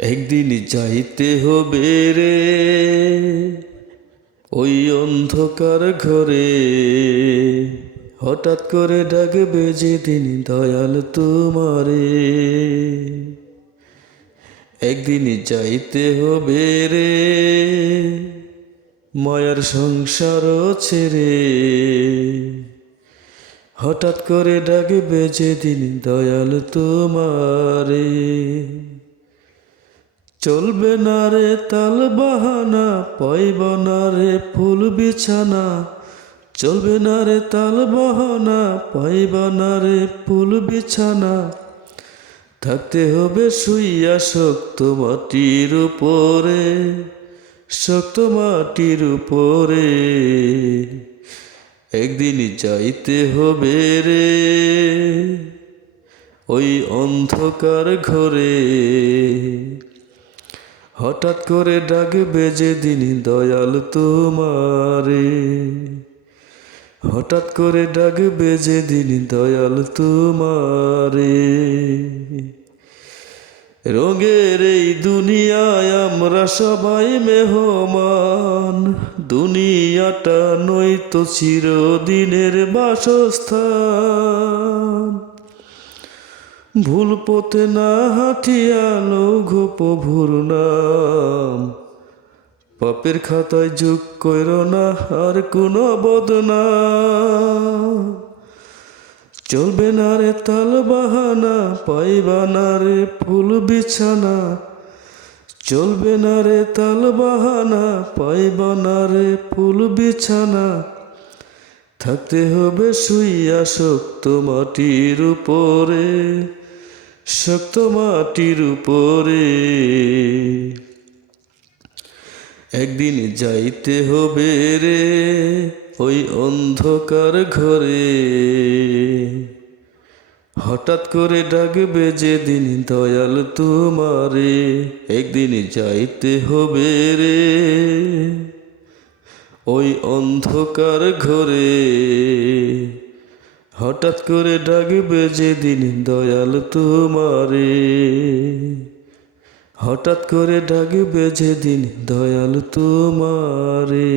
একদিন যাইতে হবে রে। ওই অন্ধকার ঘরে হঠাৎ করে ডাকবে যেদিন দয়াল তোমারে। একদিন যাইতে হবে রে, মায়ার সংসার ছেড়ে। হঠাৎ করে ডাকবে যেদিন দয়াল তোমারে। চলবে না রে তাল বাহানা, পাইব না রে ফুল বিছানা। চলবে না রে তাল বাহানা, পাইব না রে ফুল বিছানা। থাকতে হবে শুইয়া শক্ত মাটির উপরে, শক্ত মাটির উপরে। একদিন যাইতে হবে রে, ওই অন্ধকার ঘরে। হঠাৎ করে ডাকবে যেদিন দয়াল তোমারে। হঠাৎ করে ডাকবে যেদিন দয়াল তোমারে। রঙের এই দুনিয়ায় আমরা সবাই মেহমান। দুনিয়াটা নয়তো চিরদিনের বাসস্থান। ভুল পথে না হাঁটিয়া হাঁটিয়ালো প্রভুর নাম। পাপের খাতায় যোগ কইর না, আর কোনো বদনাম। চলবে না রে তাল বাহানা, পাইবা না রে ফুল বিছানা। চলবে না রে তাল বাহানা, পাইবা না রে ফুল বিছানা। থাকতে হবে শুইয়া শক্ত মাটির উপরে। শক্ত মাটির উপরে। একদিন যাইতে হবে রে ওই অন্ধকার ঘরে। হঠাৎ করে ডাকবে যেদিন দয়াল তোমারে, একদিন যাইতে হবে রে ওই অন্ধকার ঘরে। হঠাৎ করে ডাকবে যেদিন দয়াল তোমারে। হঠাৎ করে ডাকবে যেদিন দয়াল তোমারে।